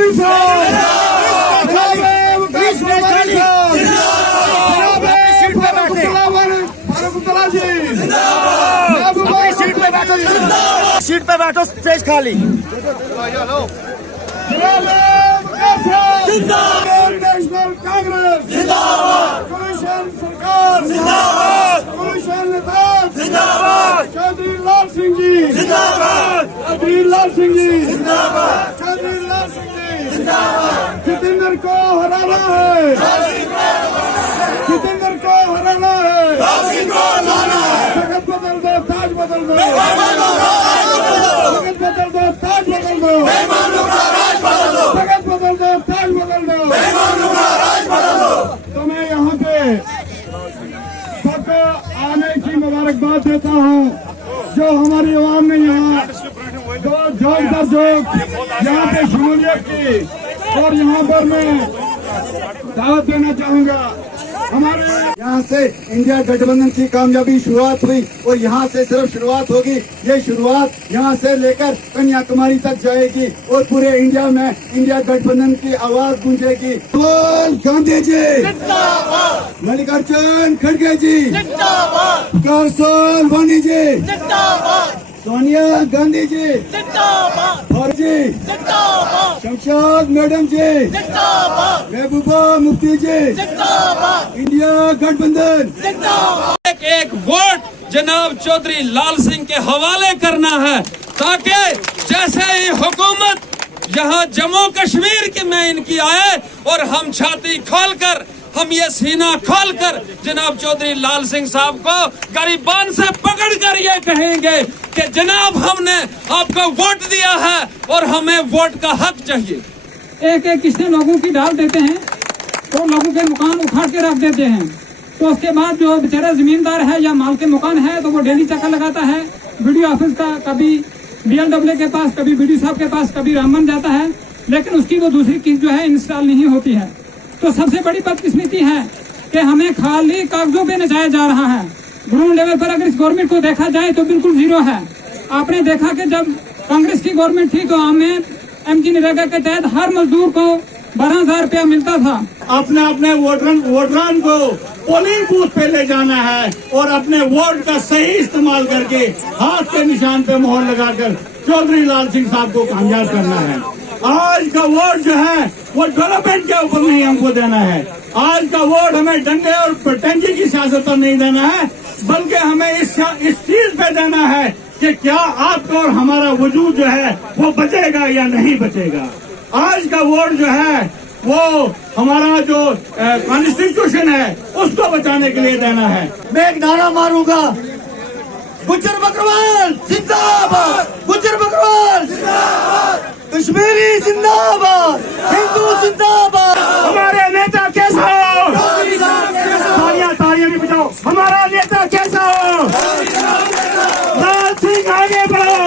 प्रभारी साहब, सीट पे बैठो, स्टेज खाली। नेशनल कांग्रेस जिंदाबाद, कमीशन सरकार जिंदाबाद, कमीशन नेता जिंदाबाद, चौधरी लाल सिंह जी जिंदाबाद, चौधरी लाल सिंह जी जिंदाबाद, चौधरी लाल सिंह जी जिंदाबाद। जितेंद्र को हराना है, जितेंद्र को हराना है, जगत बदल दो, ताज बदल दो, जगत बदल दो, ताज बदल दो, जगत बदल दो, ताज बदल दो। तो मैं यहाँ पे सबको आने की मुबारकबाद देता हूँ। जो हमारी आवाम ने यहाँ जोग यहाँ पे शमूलियत की, और यहाँ पर मैं दावत देना चाहूँगा। हमारे यहाँ से इंडिया गठबंधन की कामयाबी शुरुआत हुई और यहाँ से सिर्फ शुरुआत होगी। ये शुरुआत यहाँ से लेकर कन्याकुमारी तक जाएगी और पूरे इंडिया में इंडिया गठबंधन की आवाज गूंजेगी। बोल गांधी जी जिंदाबाद, मल्लिकार्जुन खड़गे जी जिंदाबाद, कारसल वानी जी जिंदाबाद, सोनिया गांधी जी जिंदाबाद, और जी जिंदाबाद, शमशाद मैडम जी जिंदाबाद, महबूबा मुफ्ती जी जिंदाबाद, इंडिया गठबंधन जिंदाबाद। एक वोट जनाब चौधरी लाल सिंह के हवाले करना है, ताकि जैसे ही हुकूमत यहाँ जम्मू कश्मीर की में इनकी आए और हम छाती खोलकर, हम ये सीना खोलकर जनाब चौधरी लाल सिंह साहब को गरीबान से पकड़कर ये कहेंगे कि जनाब हमने आपको वोट दिया है और हमें वोट का हक चाहिए। एक एक किस्तें लोगों की डाल देते हैं तो लोगों के मकान उखाड़ के रख देते हैं। तो उसके बाद जो बेचारा जमींदार है या माल के मकान है तो वो डेली चक्कर लगाता है वीडियो ऑफिस का, कभी BLW के पास, कभी BDO साहब के पास, कभी रामबन जाता है, लेकिन उसकी वो दूसरी चीज जो है इंस्टॉल नहीं होती है। तो सबसे बड़ी बदकिस्मती है कि हमें खाली कागजों पे नचाया जा रहा है। ग्राउंड लेवल पर अगर इस गवर्नमेंट को देखा जाए तो बिल्कुल जीरो है। आपने देखा कि जब कांग्रेस की गवर्नमेंट थी तो हमें MG नरेगा के तहत हर मजदूर को 12,000 रुपया मिलता था। अपने अपने वोटरान को पोलिंग बूथ पे ले जाना है और अपने वोट का सही इस्तेमाल करके हाथ के निशान पे मोहर लगाकर चौधरी लाल सिंह साहब को कामयाब करना है। आज का वोट जो है वो डेवलपमेंट के ऊपर नहीं हमको देना है। आज का वोट हमें डंडे और पटंगी की सियासत पर नहीं देना है, बल्कि हमें इस चीज पे देना है कि क्या आपका और हमारा वजूद जो है वो बचेगा या नहीं बचेगा। आज का वोट जो है वो हमारा जो कॉन्स्टिट्यूशन है उसको बचाने के लिए देना है। मैं एक नारा मारूंगा, गुज्जर बकरवाल जिंदाबाद, गुज्जर बकरवाल जिंदाबाद, कश्मीरी जिंदाबाद, हिंदू जिंदाबाद। हमारे नेता कैसा हो? तालियां भी बजाओ। हमारा नेता कैसा हो? लाल सिंह आगे बढ़ो,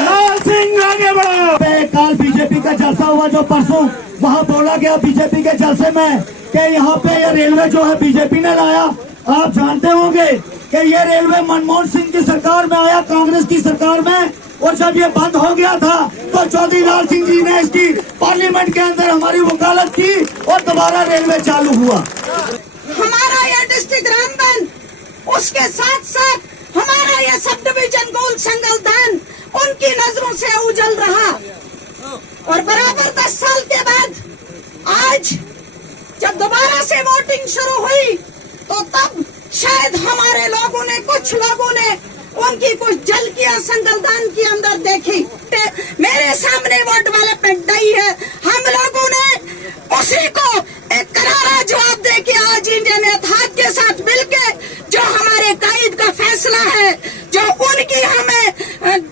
लाल सिंह आगे बढ़ो। कल बीजेपी का जलसा हुआ जो परसों, वहाँ बोला गया बीजेपी के जलसे में कि यहाँ पे ये रेलवे जो है बीजेपी ने लाया। आप जानते होंगे कि ये रेलवे मनमोहन सिंह की सरकार में आया, कांग्रेस की सरकार में, और जब ये बंद हो गया था तो चौधरी लाल सिंह जी ने इसकी पार्लियामेंट के अंदर हमारी वकालत की और दोबारा रेलवे चालू हुआ। हमारा यह डिस्ट्रिक्ट रामबन, उसके साथ साथ हमारा यह सब डिवीजन गोल संगलदान उनकी नजरों से उजल रहा। और बराबर 10 साल के बाद आज जब दोबारा से वोटिंग शुरू हुई तो तब शायद हमारे लोगों ने, कुछ लोगों ने उनकी कुछ झलकियां संगलदान के अंदर देखी। मेरे सामने वो डेवलपमेंट नहीं है। हम लोगों ने उसी को एक करारा जवाब दे के आज इंडियन इत्तेहाद के साथ मिलके जो हमारे कायद का फैसला है, जो उनकी हमें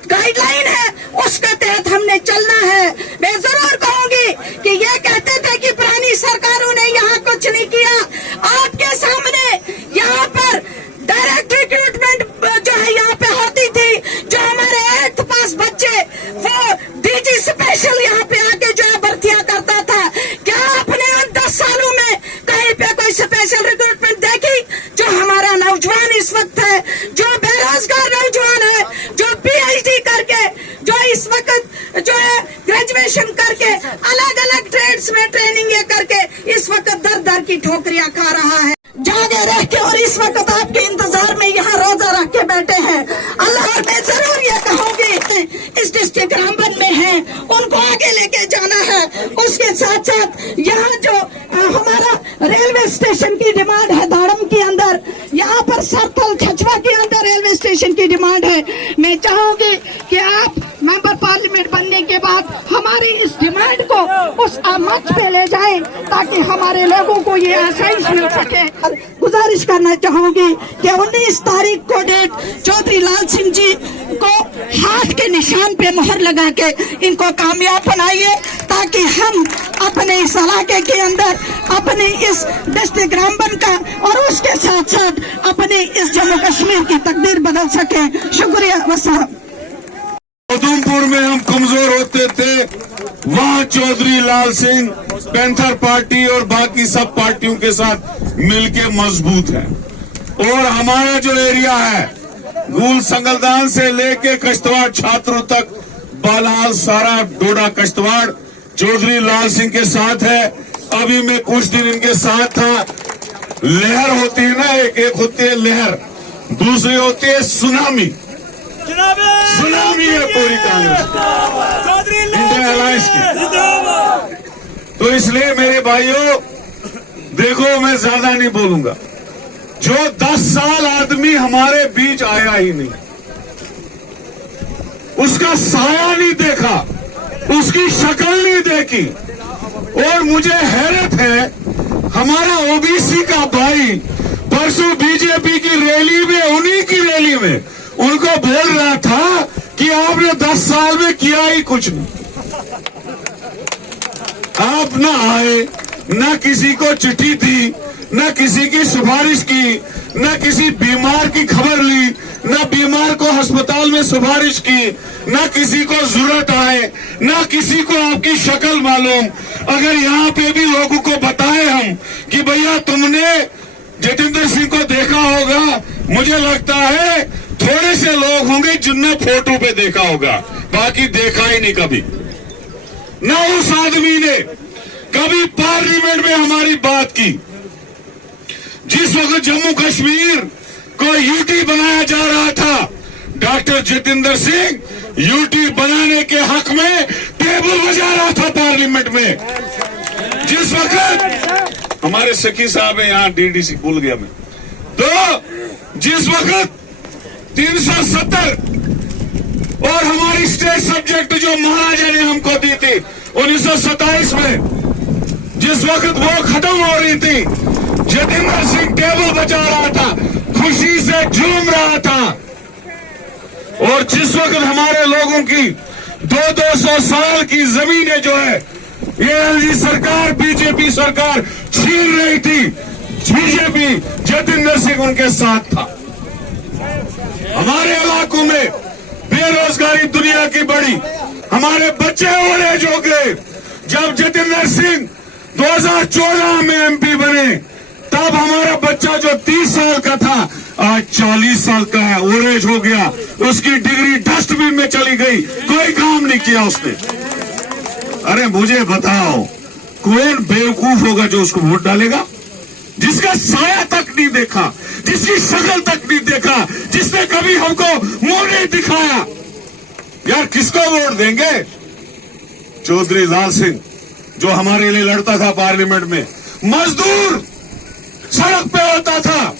गाइडलाइन है, उसके तहत हमने चलना है। मैं जरूर कहूंगी कि ये कहते थे कि पुरानी सरकारों ने यहाँ कुछ नहीं किया। आपके सामने यहाँ पर डायरेक्ट रिक्रूटमेंट जो है यहाँ पे होती थी, जो हमारे 8th पास बच्चे वो DG स्पेशल यहाँ पे ग्रेजुएशन करके अलग अलग ट्रेड्स में ट्रेनिंग करके इस वक्त दर दर की ठोकरियां खा रहा है। जागे रह के और इस वक्त आपके इंतजार में यहाँ रोजा रख के बैठे हैं। अल्लाह मैं जरूर ये कहूंगी इस डिस्ट्रिक्ट रामबन में है उनको आगे लेके जाना है। उसके साथ साथ यहाँ जो हमारा रेलवे स्टेशन की डिमांड है दाड़म के अंदर, यहाँ पर सर्कल छछवा के अंदर रेलवे स्टेशन की डिमांड है। मैं चाहूंगी कि आप मेंबर पार्लियामेंट बनने के बाद हमारी इस डिमांड को उस मंच पे ले जाएं ताकि हमारे लोगों को ये आसाइश मिल सके। गुजारिश करना चाहूंगी कि 19 तारीख को डेट चौधरी लाल सिंह जी को हाथ के निशान पे मोहर लगा के इनको कामयाब बनाइए ताकि हम अपने इस इलाके के अंदर अपने इस डिस्ट्रिक्ट रामबन का और उसके साथ साथ अपने इस जम्मू कश्मीर की तकदीर बदल सके। शुक्रिया। वस्सलाम। उधमपुर में हम कमजोर होते थे, वहाँ चौधरी लाल सिंह पैंथर पार्टी और बाकी सब पार्टियों के साथ मिलके मजबूत है। और हमारा जो एरिया है गूल संगलदान से लेके कश्तवाड़ छात्रों तक, बालाल सारा डोडा कश्तवाड़ चौधरी लाल सिंह के साथ है। अभी मैं कुछ दिन इनके साथ था। लहर होती है ना, एक होती है लहर, दूसरी होती है सुनामी। सुनामी है पूरी कांग्रेस इंडिया अलायंस की। तो इसलिए मेरे भाइयों देखो, मैं ज्यादा नहीं बोलूंगा। जो 10 साल आदमी हमारे बीच आया ही नहीं, उसका साया नहीं देखा, उसकी शक्ल नहीं देखी। और मुझे हैरत है, हमारा ओबीसी का भाई परसों बीजेपी की रैली में, उन्हीं की रैली में उनको बोल रहा था कि आपने 10 साल में किया ही कुछ नहीं। आप ना आए, ना किसी को चिट्ठी दी, न किसी की सिफारिश की, न किसी बीमार की खबर ली, न बीमार को अस्पताल में सिफारिश की, न किसी को जरूरत आए, न किसी को आपकी शक्ल मालूम। अगर यहाँ पे भी लोगों को बताए हम कि भैया तुमने जतिंदर सिंह को देखा होगा, मुझे लगता है थोड़े से लोग होंगे जिनने फोटो पे देखा होगा, बाकी देखा ही नहीं कभी। न उस आदमी ने कभी पार्लियामेंट में हमारी बात की। जिस वक्त जम्मू कश्मीर को यूटी बनाया जा रहा था, डॉक्टर जितेंद्र सिंह यूटी बनाने के हक में टेबल बजा रहा था पार्लियामेंट में। जिस वक्त हमारे सखी साहब है यहाँ, डीडीसी भूल गया मैं, तो जिस वक्त 370 और हमारी स्टेट सब्जेक्ट जो महाराजा ने हमको दी थी 1927 में, जिस वक्त वो खत्म हो रही थी, जितेंद्र सिंह टेबल बजा रहा था, खुशी से झूम रहा था। और जिस वक्त हमारे लोगों की 200 साल की जमीनें जो है ये एलजी सरकार, बीजेपी सरकार छीन रही थी, बीजेपी जितेंद्र सिंह उनके साथ था। हमारे इलाकों में बेरोजगारी दुनिया की बड़ी, हमारे बच्चे ओल्ड एज हो गए। जब जितेंद्र सिंह 2014 में एमपी बने, तब हमारा बच्चा जो 30 साल का था आज 40 साल का है, ओल्ड एज हो गया, उसकी डिग्री डस्टबिन में चली गई, कोई काम नहीं किया उसने। अरे मुझे बताओ, कौन बेवकूफ होगा जो उसको वोट डालेगा? जिसका साया तक नहीं देखा, जिसकी शक्ल तक नहीं देखा, जिसने कभी हमको मुंह नहीं दिखाया, यार किसको वोट देंगे? चौधरी लाल सिंह जो हमारे लिए लड़ता था पार्लियामेंट में, मजदूर सड़क पे होता था,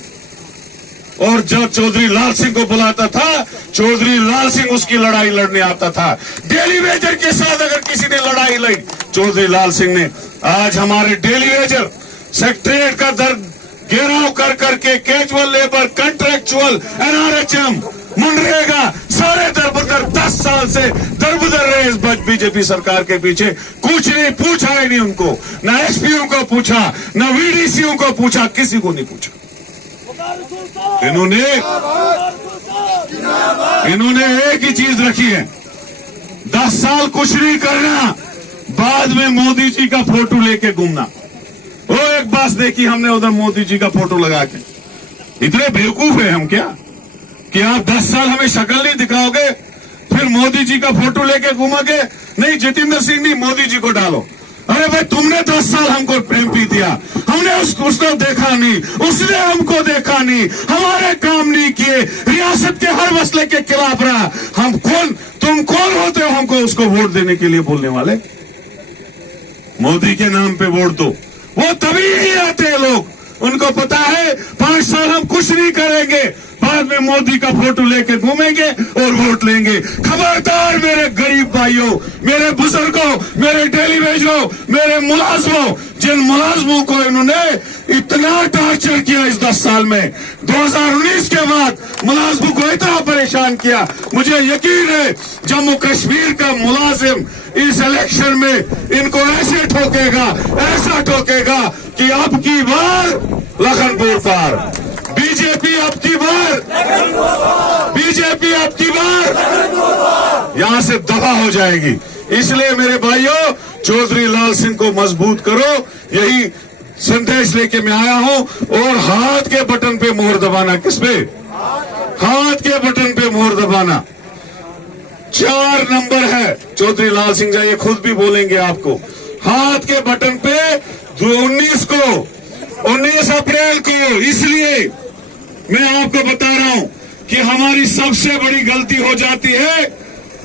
और जब चौधरी लाल सिंह को बुलाता था, चौधरी लाल सिंह उसकी लड़ाई लड़ने आता था। डेली वेजर के साथ अगर किसी ने लड़ाई लड़ी, चौधरी लाल सिंह ने। आज हमारे डेली वेजर सेक्रेटरीट का दर्द घेराव कर करके casual labour, contractual, NRHM, MNREGA, सारे दरबदर 10 साल से दरबदर रहे इस बीजेपी सरकार के पीछे। कुछ नहीं पूछा ही नहीं उनको, न एसपीओ को पूछा, न वीडीसीओ को पूछा, किसी को नहीं पूछा। इन्होंने एक ही चीज रखी है, 10 साल कुछ नहीं करना, बाद में मोदी जी का फोटो लेके घूमना। वो एक बात देखी हमने उधर, मोदी जी का फोटो लगा के। इतने बेवकूफ है हम क्या कि आप 10 साल हमें शक्ल नहीं दिखाओगे, फिर मोदी जी का फोटो लेके घूमोगे, नहीं जितेंद्र सिंह नहीं, मोदी जी को डालो। अरे भाई तुमने 10 साल हमको एमपी दिया, हमने उसको देखा नहीं, उसने हमको देखा नहीं, हमारे काम नहीं किए, रियासत के हर मसले के खिलाफ रहा। हम कौन, तुम कौन होते हो हमको उसको वोट देने के लिए बोलने वाले? मोदी के नाम पे वोट दो, वो तभी ही आते हैं लोग। उनको पता है 5 साल हम कुछ नहीं करेंगे, बाद में मोदी का फोटो लेके घूमेंगे और वोट लेंगे। खबरदार मेरे गरीब भाइयों, मेरे बुजुर्गों, मेरे डेली वेजरों, मेरे मुलाजमों, जिन मुलाजमों को इन्होंने इतना टॉर्चर किया इस 10 साल में, 2019 के बाद मुलाजमों को इतना परेशान किया, मुझे यकीन है जम्मू कश्मीर का मुलाजिम इस इलेक्शन में इनको ऐसे ठोकेगा, ऐसा ठोकेगा कि अब की बार लखनपुर पार बीजेपी, अब की बार बीजेपी, अब की बार यहां से दफा हो जाएगी। इसलिए मेरे भाइयों, चौधरी लाल सिंह को मजबूत करो, यही संदेश लेके मैं आया हूं। और हाथ के बटन पे मोहर दबाना, किस पे? हाथ के बटन पे मोहर दबाना। 4 नंबर है, चौधरी लाल सिंह जी ये खुद भी बोलेंगे आपको। हाथ के बटन पे 19 अप्रैल को, इसलिए मैं आपको बता रहा हूं कि हमारी सबसे बड़ी गलती हो जाती है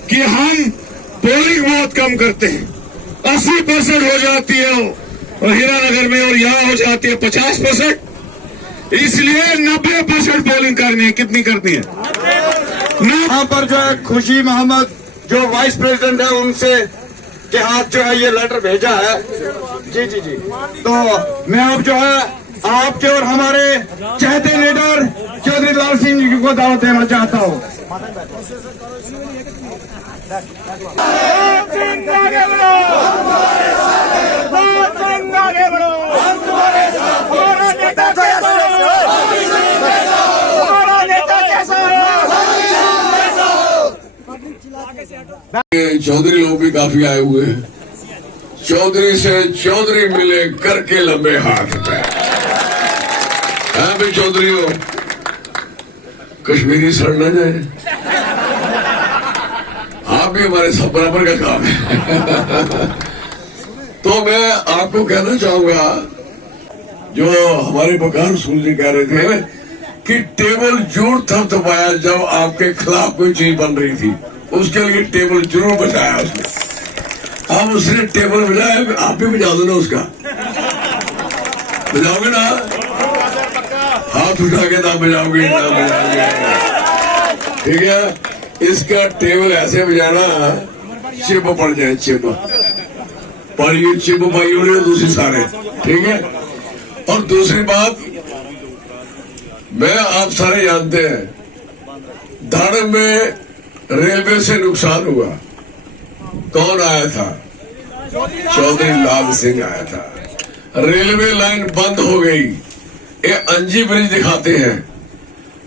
कि हम पोलिंग बहुत कम करते हैं। 80% हो जाती है और हीरानगर में, और यहां हो जाती है 50%। इसलिए 90% पोलिंग करनी है। कितनी करनी है? यहाँ पर जो है खुशी मोहम्मद जो वाइस प्रेसिडेंट है उनसे के हाथ जो है ये लेटर भेजा है। जी जी जी, तो मैं अब जो है आपके और हमारे चहेते लीडर चौधरी लाल सिंह जी को दावत देना चाहता हूँ। चौधरी लोग भी काफी आए हुए हैं। चौधरी से चौधरी मिले करके लंबे हाथ पे। हाँ भाई चौधरी हो, कश्मीरी सड़ ना जाए, आप भी हमारे सब बराबर का काम है। तो मैं आपको कहना चाहूंगा, जो हमारे बकार रसूल जी कह रहे थे कि टेबल जरूर थपथपाया जब आपके खिलाफ कोई चीज बन रही थी, उसके लिए टेबल जरूर बजाया उसने। अब उसने टेबल बजाया, आप भी बजा दो ना उसका, बजाओगे ना? हाथ उठा के ना बजाओगे, ना बजाओगे, ठीक है? इसका टेबल ऐसे बजाना चिप पड़ जाए, चिप पर ये चिप पाई हो रही है दूसरी सारे, ठीक है? और दूसरी बात, मैं आप सारे जानते हैं धाड़ में रेलवे से नुकसान हुआ, कौन आया था? चौधरी लाल सिंह आया था। रेलवे लाइन बंद हो गई, ये अंजी ब्रिज दिखाते हैं।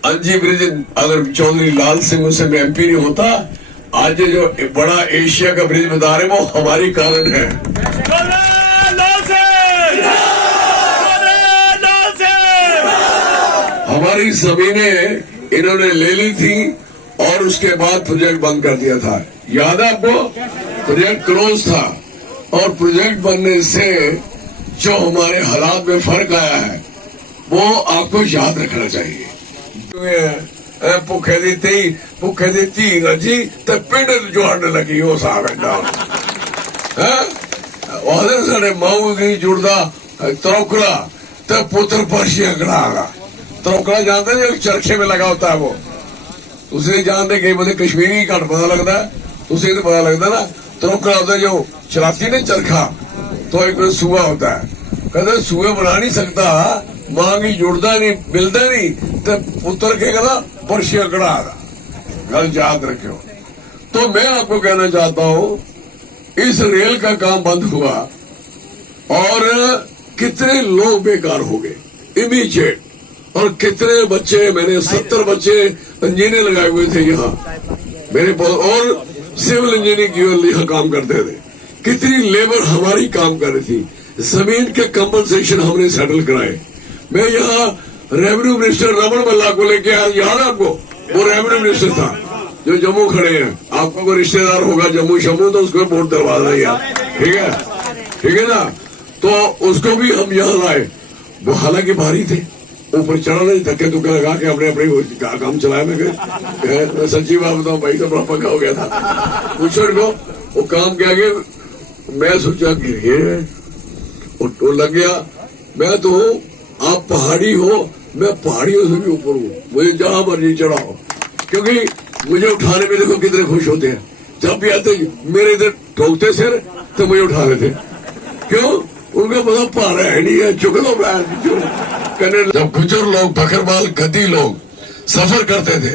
अंजी ब्रिज अगर चौधरी लाल सिंह उस समय एमपी नहीं होता, आज जो बड़ा एशिया का ब्रिज बता रहे वो हमारी कारण है। हमारी जमीनें इन्होंने ले ली थी और उसके बाद प्रोजेक्ट बंद कर दिया था। याद है आपको? प्रोजेक्ट क्लोज था और प्रोजेक्ट बनने से जो हमारे हालात में फर्क आया है वो आपको याद रखना चाहिए। भुखे दी धी रजी तो पिंड जोड़ने लगी वो साहब साढ़े माऊ की जुड़दा त्रोकड़ा तो पुत्र पर्शिया कड़ा। त्रोकड़ा जानते हैं, चरखे में लगा होता है वो, तुम नहीं जानते, कई बंदे कश्मीरी घट पता लगता है, तुझे तो पता लगता ना। त्रोकड़ा होता है जो चलाती नहीं चरखा, तो एक सूआ होता है, कहते सूए बना नहीं सकता, मां की जुड़ता नहीं, मिलता नहीं, तो पुत्र के कहना पर्शिया कड़ा। गल याद रखो। तो मैं आपको कहना चाहता हूं, इस रेल का काम बंद हुआ और कितने लोग बेकार हो गए इमीडिएट, और कितने बच्चे, मैंने 70 बच्चे इंजीनियर लगाए हुए थे यहाँ मेरे, और सिविल इंजीनियरिंग की यहाँ काम करते थे। कितनी लेबर हमारी काम कर रही थी, जमीन के कंपनसेशन हमने सेटल कराए। मैं यहाँ रेवेन्यू मिनिस्टर रमन बल्ला को लेके आया, याद है आपको? वो रेवेन्यू मिनिस्टर था, जो जम्मू खड़े हैं, आपका कोई रिश्तेदार होगा जम्मू शम्मू तो उसको वोट दिलवा देगा, ठीक है ना। तो उसको भी हम यहाँ लाए। वो हालांकि भारी थे, ऊपर चढ़ा नहीं, धक्के धुक्के लगा के अपने अपने काम चलाया। मैं सच्ची बात बताऊं भाई, तो बड़ा पक्का हो गया था। कुछ को वो काम के आगे मैं सोचा गिर गए, वो लग गया। मैं तो हूँ, आप पहाड़ी हो, मैं पहाड़ियों से भी ऊपर हूँ, मुझे जहां मर्जी चढ़ाओ, क्योंकि मुझे उठाने में देखो कितने खुश होते हैं। जब भी आते मेरे इधर ठोकते सिर तो मुझे उठा लेते। क्यों? उनको पता पारा है नहीं है, चुक लो कहने। जब गुजर लोग, बकरवाल, गद्दी लोग सफर करते थे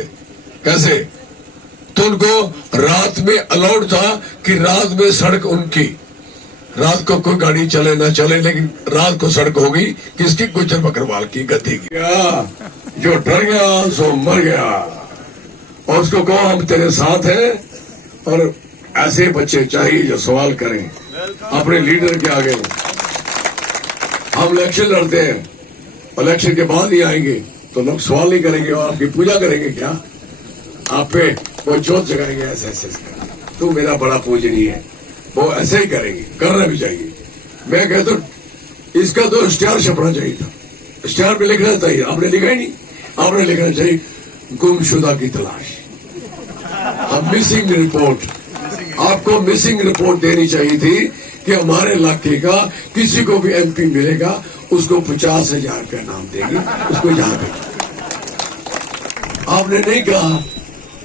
कैसे, तो उनको रात में अलाउड था कि रात में सड़क उनकी, रात को कोई गाड़ी चले ना चले, लेकिन रात को सड़क होगी किसकी? गुजर बकरवाल की, गद्दी की। जो डर गया सो मर गया, और उसको कहो हम तेरे साथ हैं। और ऐसे बच्चे चाहिए जो सवाल करें अपने लीडर के आगे। हम इलेक्शन लड़ते हैं, इलेक्शन के बाद ही आएंगे तो लोग सवाल नहीं करेंगे और आपकी पूजा करेंगे। क्या आप पे वो जोत जगाएंगे? ऐसे तू मेरा बड़ा पूजनीय है, वो ऐसे ही करेंगे, करना भी चाहिए। मैं कहता हूं इसका तो इश्तिहार छपना चाहिए था, इश्तिहार में लिखना चाहिए। आपने लिखा ही नहीं, आपने लिखना चाहिए गुमशुदा की तलाश, मिसिंग रिपोर्ट। आपको मिसिंग रिपोर्ट देनी चाहिए थी कि हमारे इलाके का किसी को भी MP मिलेगा उसको 50,000 रुपया नाम देंगे, उसको यहाँ पे। आपने नहीं कहा।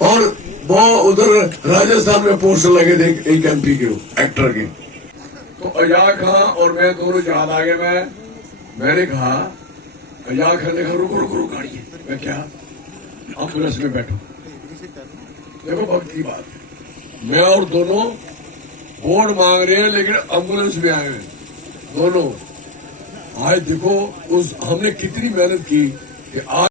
और वो उधर राजस्थान में पोस्टर लगे थे एक MP के, एक्टर के। तो अजाक खां और मैं दोनों याद आ गए। मैंने कहा अजाक खां, देखा रुको रुको रुको गाड़ी है। मैं क्या एम्बुलेंस में बैठो, देखो वक्त की बात है। मैं और दोनों वोट मांग रहे हैं लेकिन एम्बुलेंस में आए हैं दोनों। आज देखो उस हमने कितनी मेहनत की कि आज